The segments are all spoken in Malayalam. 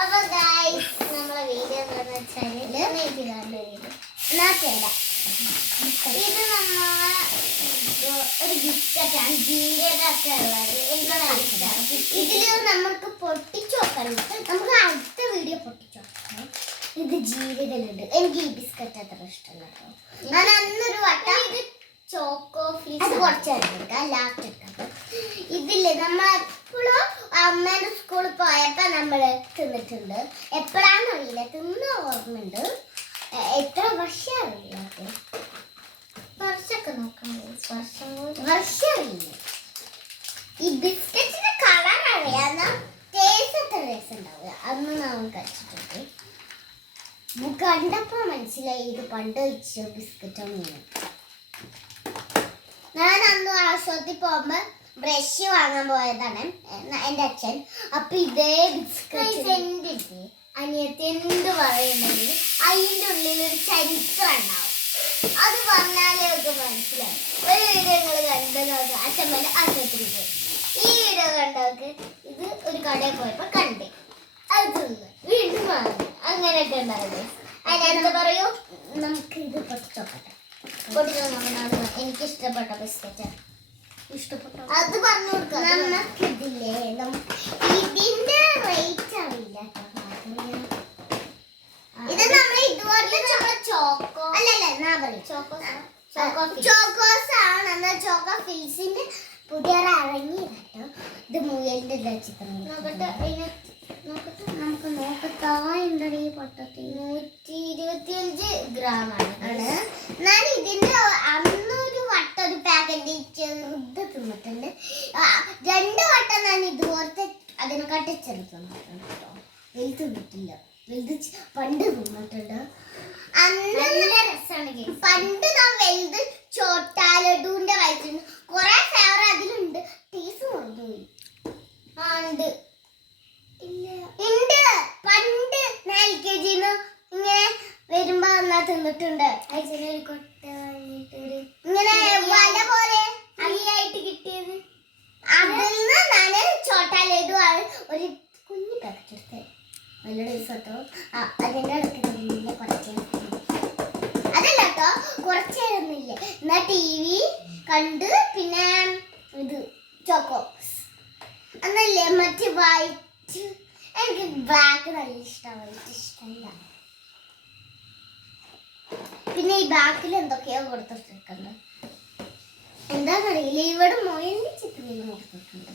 അപ്പൊ ഗൈസ് നമ്മളെ വീഡിയോ എന്താണെന്ന് വെച്ചാൽ ഇത് നമ്മളെ ഒരു ബിസ്ക്കറ്റാണ് ജീരകമൊക്കെ ഉള്ളത്. എനിക്ക് നല്ല ഇഷ്ടമാണ്. ഇതിൽ നമുക്ക് പൊട്ടിച്ചു നോക്കണം. നമുക്ക് അടുത്ത വീഡിയോ പൊട്ടിച്ചു നോക്കാം. ഇത് ജീരകമുണ്ട്. എനിക്ക് ഈ ബിസ്ക്കറ്റ് അത്ര ഇഷ്ടമല്ല കേട്ടോ. ഞാൻ അന്നൊരു വട്ടം ഇത് ചോക്കോ ഫ്ലീസ് അത് കുറച്ചെടുക്കാം, ലാസ്റ്റ് എടുക്കാം. ഇതില്ലേ നമ്മളെപ്പോഴും അമ്മേൻ്റെ സ്കൂളിൽ പോയപ്പോൾ നമ്മൾ തിന്നിട്ടുണ്ട്. എപ്പോഴാണെന്നറിയില്ല, തിന്ന ഓർമ്മയുണ്ട്. എത്ര വർഷം അറിയില്ല, വർഷമൊക്കെ നോക്കാം. വർഷം അറിയില്ല. ഈ ബിസ്ക്കറ്റിന്റെ കളർ അറിയാവുന്ന ടേസ്റ്റ് അത്ര രസം ഉണ്ടാവില്ല. അന്ന് നമ്മൾ കഴിച്ചിട്ടുണ്ട്. കണ്ടപ്പോൾ മനസ്സിലായി ഇത് പണ്ട് കഴിച്ച ബിസ്ക്കറ്റാണ്. ഞാൻ അന്ന് ആശുപത്രി പോകുമ്പോൾ ബ്രഷ് വാങ്ങാൻ പോയതാണ് എൻ്റെ അച്ഛൻ. അപ്പൊ ഇതേ ബിസ്ക്കറ്റ് അനിയത്തി എന്ത് പറയുന്നെങ്കിൽ അതിൻ്റെ ഉള്ളിൽ ഒരു ചരിത്രം ഉണ്ടാവും. അത് പറഞ്ഞാലേ ഒക്കെ മനസ്സിലാവും. ഒരു വീഡിയോ നിങ്ങൾ കണ്ടത് അച്ഛന്മാരുടെ ആശുപത്രി പോയി. ഈ വീഡിയോ കണ്ടവർക്ക് ഇത് ഒരു കടയിൽ പോയപ്പോൾ കണ്ടേ അത് തിന്ന് വീണ്ടും വാങ്ങി അങ്ങനെയൊക്കെ ഉണ്ടാവില്ലേ. അതിനകത്ത് പറയൂ നമുക്ക് ഇത് പൊട്ടിച്ചോക്കട്ടെ. പൊട്ടിച്ചോ നോക്കണം. എനിക്ക് ഇഷ്ടപ്പെട്ട ബിസ്ക്കറ്റ് ഇഷ്ടപ്പെട്ട അത് പറഞ്ഞു കൊടുക്കാം. നമുക്കിതില്ലേ ഇതിന്റെ റേറ്റ് അറിയില്ല. ഇത് നമ്മൾ ഇതുപോലെ ചോക്കോ അല്ലല്ല ഞാൻ പറയും ചോക്കോസ് ആണ്. എന്നാൽ ചോക്കോ ഫിൽസിന്റെ പുതിയ ഇറങ്ങി കേട്ടോ. ഇത് മുയലിന്റെ ചിത്രം നോക്കട്ടെ. നോക്കട്ടെ നമുക്ക് നോക്കത്താ ഉണ്ടോ ഈ പൊട്ടത്തി 125 ഗ്രാമാണ്. ഞാൻ ഇതിന്റെ അന്നൊരു വട്ടം ഒരു പാക്കറ്റ് ചെറുത് തിന്നിട്ടുണ്ട്. 2 വട്ടം ഞാൻ ഇതുപോലത്തെ അതിനെക്കാട്ടി ചെറുത് തിന്നിട്ടുണ്ട് കേട്ടോ. വലുത് തിന്നിട്ടില്ല. വലുത് പണ്ട് തിന്നിട്ടുണ്ട്. നല്ല രസമാണ്. പണ്ട് ഞാൻ വലുത് ചോട്ടാലഡുവിന്റെ കഴിച്ചിട്ടുണ്ട്. കുറെ ഫ്ലേവർ അതിലുണ്ട്. ടേസ്റ്റ് മറന്നുപോയി. ഉണ്ട് പണ്ട് ഞാൻ LKG ഇങ്ങനെ വരുമ്പോ എന്നാ തിന്നിട്ടുണ്ട്. ഇങ്ങനെ വല പോലെ അരിയായിട്ട് കിട്ടിയത്. അതിൽ നിന്ന് ഞാൻ ചോട്ടാലഡു ആണ് ഒരു കുഞ്ഞു പാക്കറ്റ് എടുത്തത്. നല്ല ടേസ്റ്റ് കേട്ടോ. അതിൻ്റെ അടുത്ത് കുറച്ച് അതല്ല കേട്ടോ, കുറച്ചേരൊന്നുമില്ല. എന്നാ TV കണ്ട് പിന്നെ ഇത് ചോക്കോസ് എന്നല്ലേ മറ്റേ വൈറ്റ്. എനിക്ക് ബ്ലാക്ക് നല്ല ഇഷ്ടമാണ്. വൈറ്റ് ഇഷ്ടമല്ല. പിന്നെ ഈ ബാക്കിൽ എന്തൊക്കെയോ കൊടുത്തിട്ടുണ്ട്. എന്താണെന്നറിയില്ല. ഇവിടെ മൊയലിന്റെ ചിത്രം കൊടുത്തിട്ടുണ്ട്.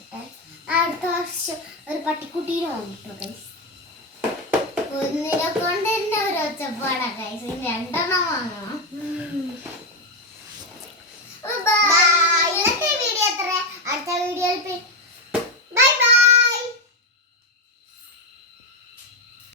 അടുത്ത വർഷം ഒരു പട്ടിക്കുട്ടീനെ വാങ്ങിട്ടു. ഒന്നിനെ കൊണ്ട് തന്നെ ഒരു ഒച്ചപ്പാടാ കൈസ്. 2 വാങ്ങണം. ഇന്നത്തെ വീഡിയോ അത്ര. അടുത്ത വീഡിയോയിൽ